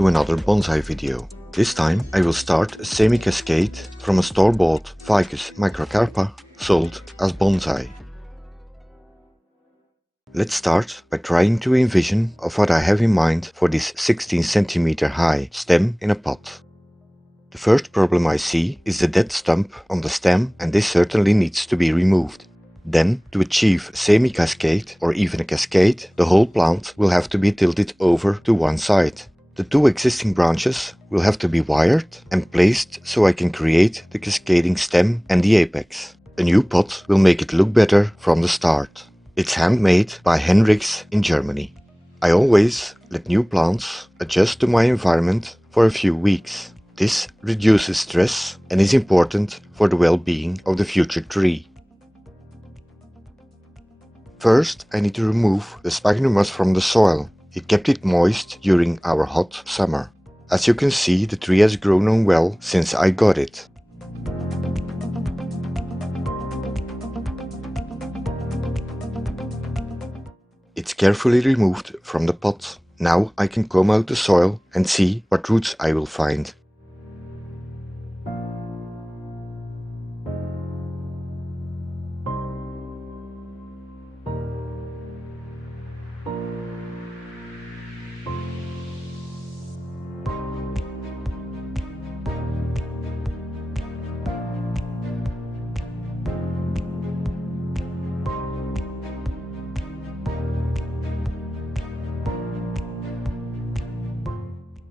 to another bonsai video. This time I will start a semi-cascade from a store-bought Ficus microcarpa sold as bonsai. Let's start by trying to envision of what I have in mind for this 16 cm high stem in a pot. The first problem I see is the dead stump on the stem, and this certainly needs to be removed. Then, to achieve semi-cascade or even a cascade, the whole plant will have to be tilted over to one side. The two existing branches will have to be wired and placed so I can create the cascading stem and the apex. A new pot will make it look better from the start. It's handmade by Henrichs in Germany. I always let new plants adjust to my environment for a few weeks. This reduces stress and is important for the well-being of the future tree. First, I need to remove the sphagnum moss from the soil. It kept it moist during our hot summer. As you can see, the tree has grown on well since I got it. It's carefully removed from the pot. Now I can comb out the soil and see what roots I will find.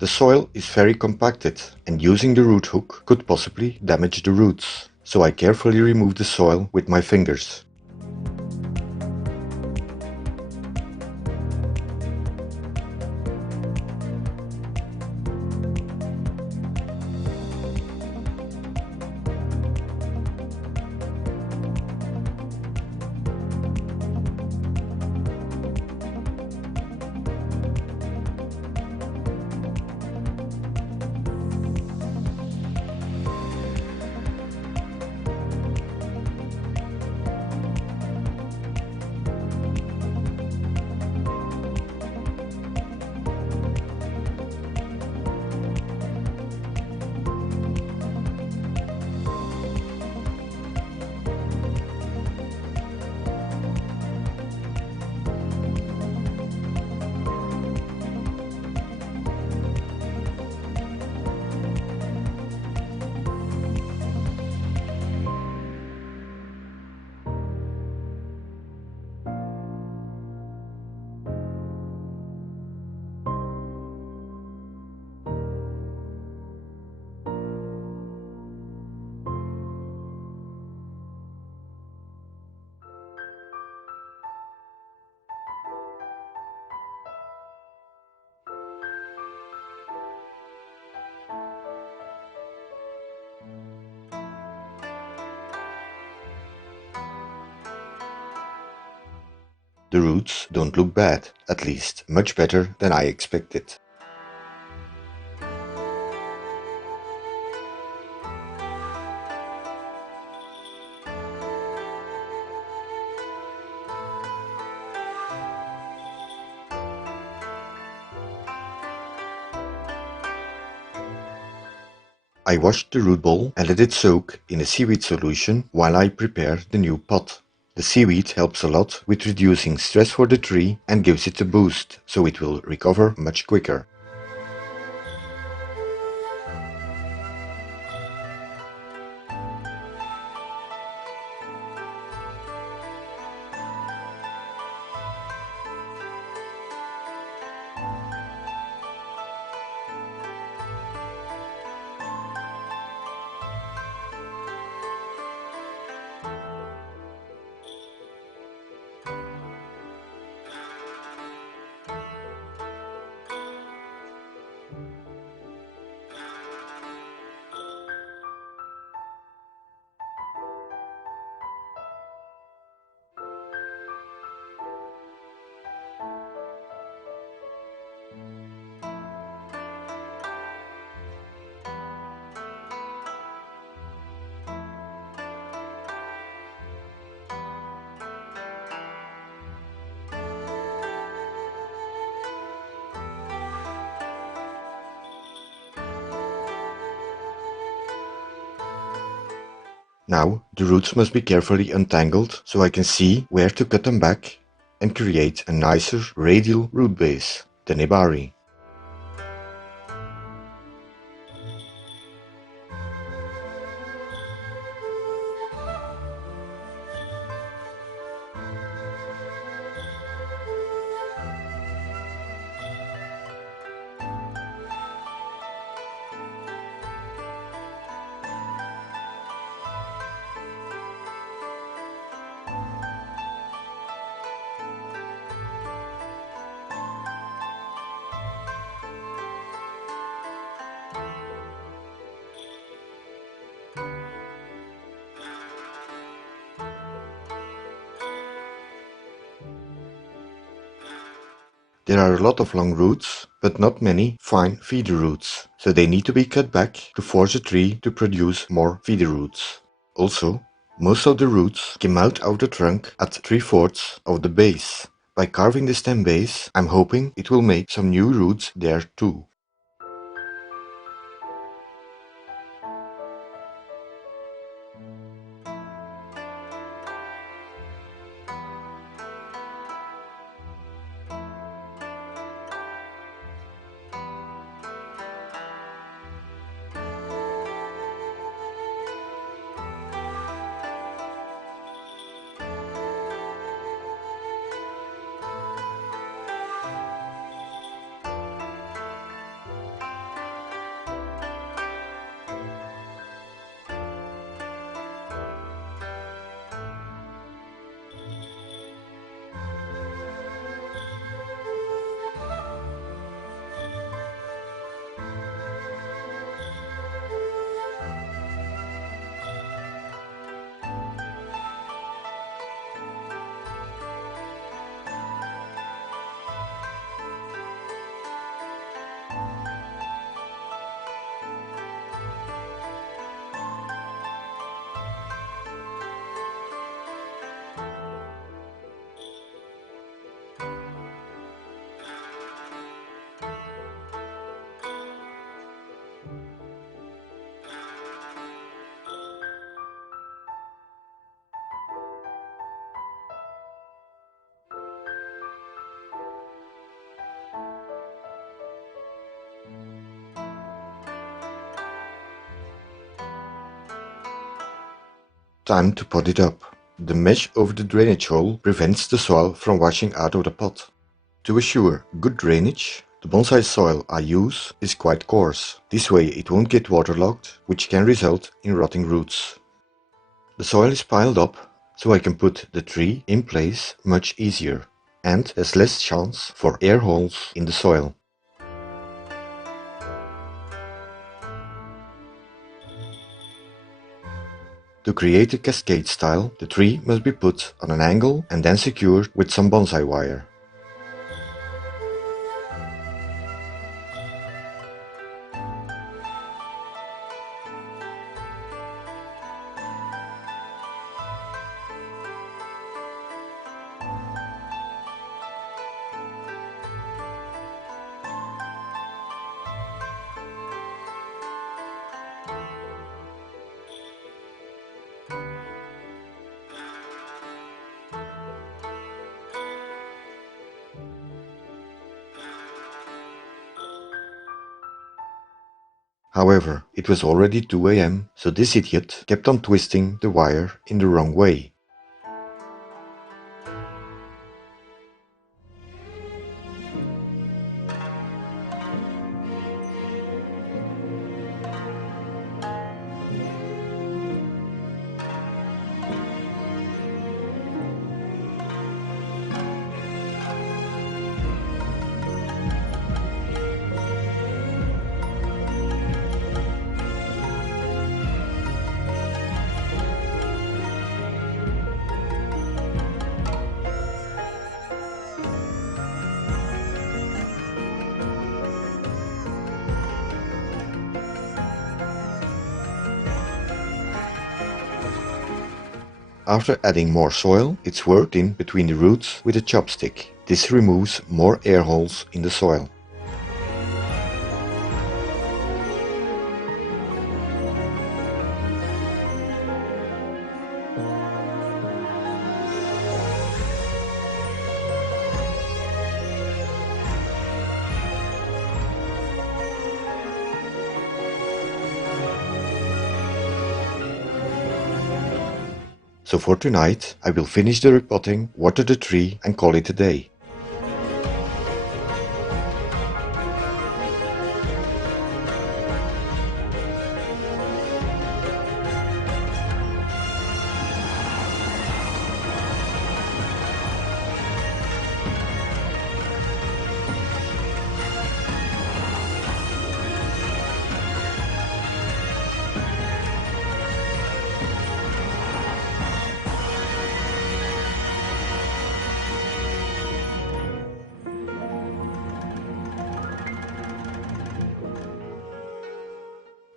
The soil is very compacted, and using the root hook could possibly damage the roots, so I carefully remove the soil with my fingers. The roots don't look bad, at least much better than I expected. I washed the root ball and let it soak in a seaweed solution while I prepare the new pot. The seaweed helps a lot with reducing stress for the tree and gives it a boost, so it will recover much quicker. Now the roots must be carefully untangled so I can see where to cut them back and create a nicer radial root base, the nebari. There are a lot of long roots, but not many fine feeder roots, so they need to be cut back to force a tree to produce more feeder roots. Also, most of the roots came out of the trunk at 3/4 of the base. By carving the stem base, I'm hoping it will make some new roots there too. Time to pot it up. The mesh over the drainage hole prevents the soil from washing out of the pot. To assure good drainage, the bonsai soil I use is quite coarse. This way it won't get waterlogged, which can result in rotting roots. The soil is piled up, so I can put the tree in place much easier, and has less chance for air holes in the soil. To create a cascade style, the tree must be put on an angle and then secured with some bonsai wire. However, it was already 2 AM, so this idiot kept on twisting the wire in the wrong way. After adding more soil, it's worked in between the roots with a chopstick. This removes more air holes in the soil. So for tonight, I will finish the repotting, water the tree and call it a day.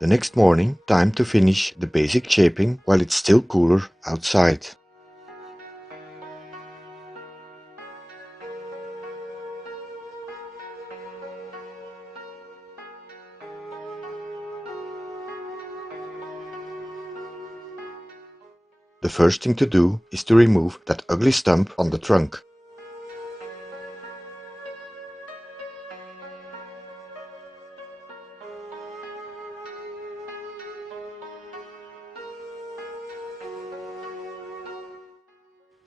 The next morning, time to finish the basic shaping while it's still cooler outside. The first thing to do is to remove that ugly stump on the trunk.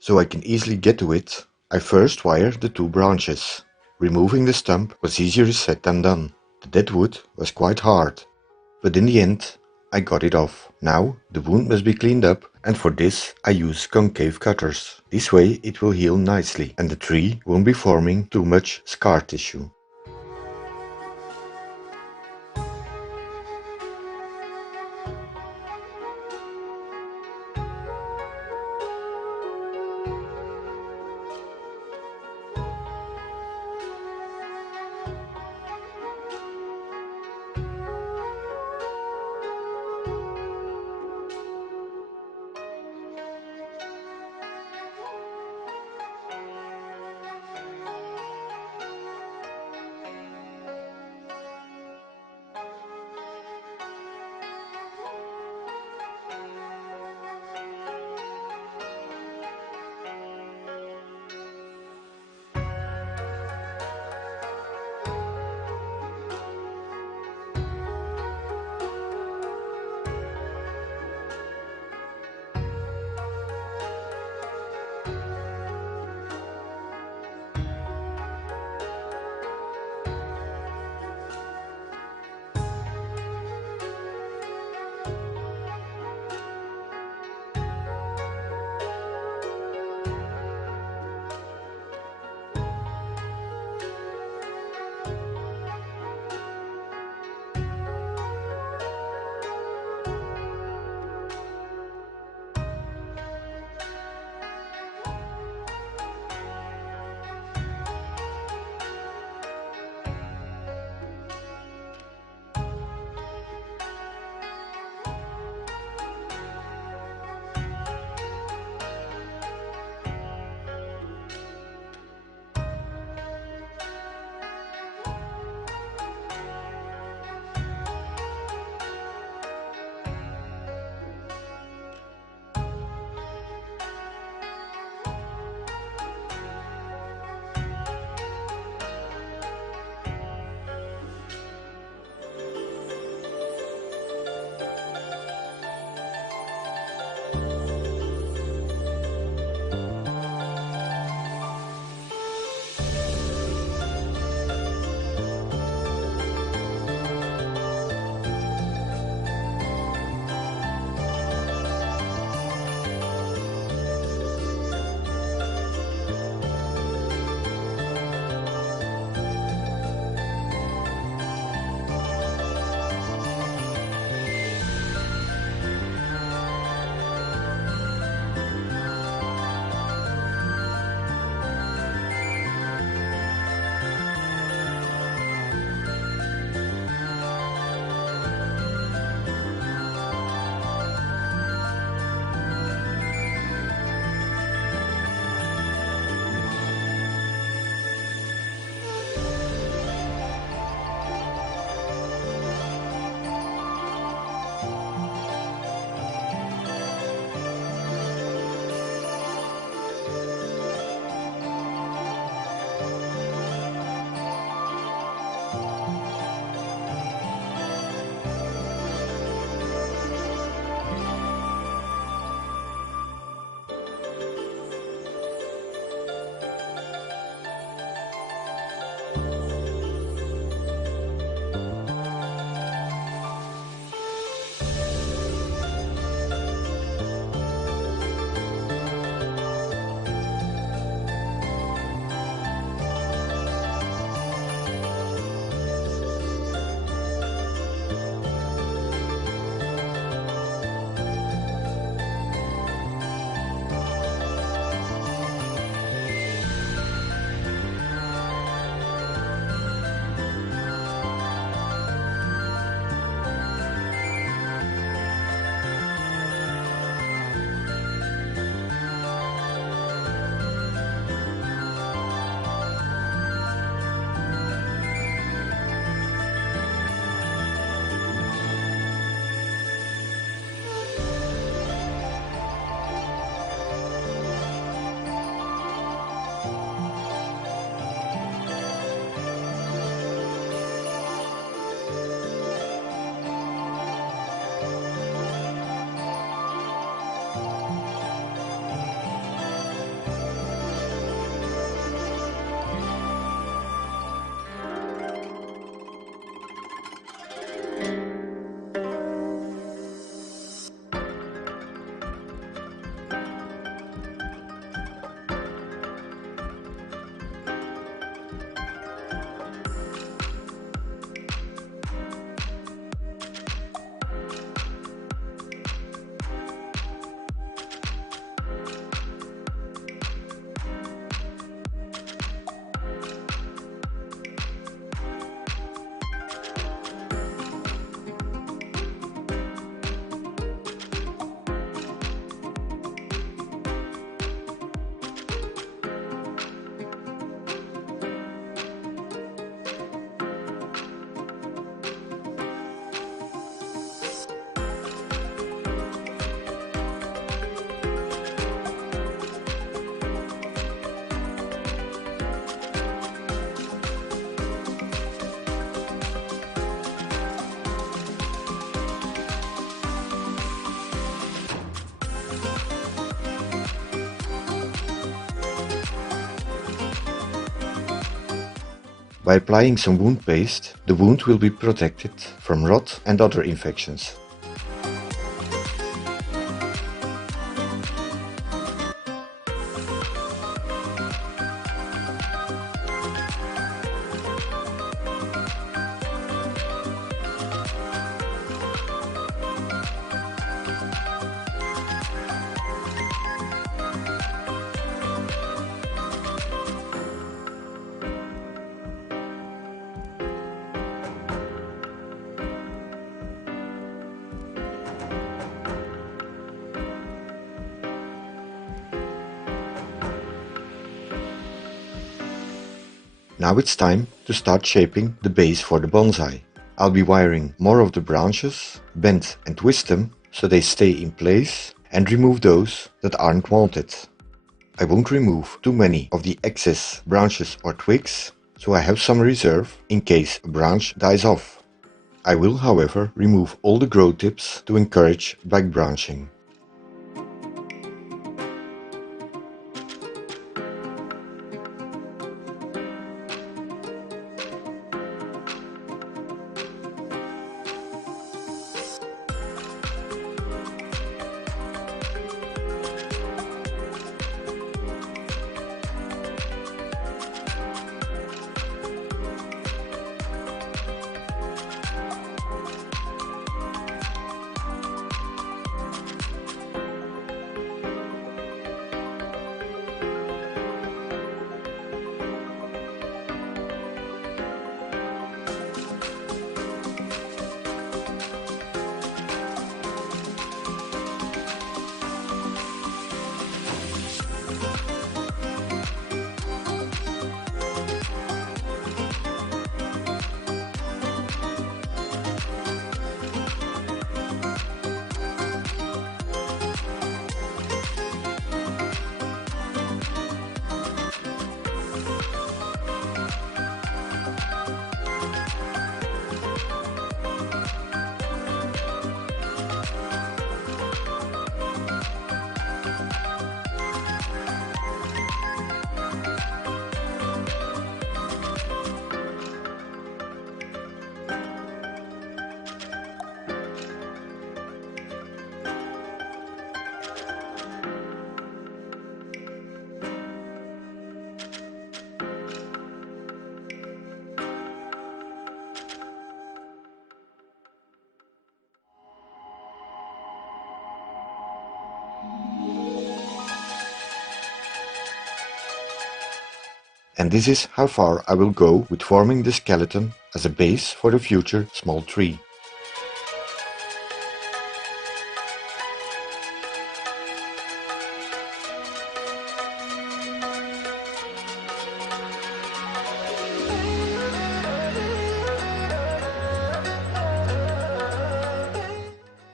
So I can easily get to it, I first wire the two branches. Removing the stump was easier said than done. The dead wood was quite hard, but in the end I got it off. Now the wound must be cleaned up, and for this I use concave cutters. This way it will heal nicely and the tree won't be forming too much scar tissue. By applying some wound paste, the wound will be protected from rot and other infections. Now it's time to start shaping the base for the bonsai. I'll be wiring more of the branches, bend and twist them so they stay in place, and remove those that aren't wanted. I won't remove too many of the excess branches or twigs, so I have some reserve in case a branch dies off. I will, however, remove all the growth tips to encourage back branching. And this is how far I will go with forming the skeleton as a base for the future small tree.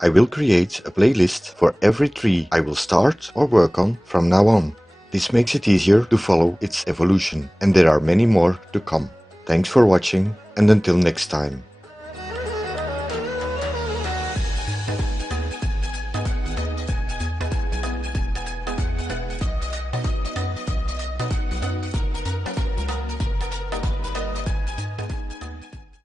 I will create a playlist for every tree I will start or work on from now on. This makes it easier to follow its evolution, and there are many more to come. Thanks for watching, and until next time.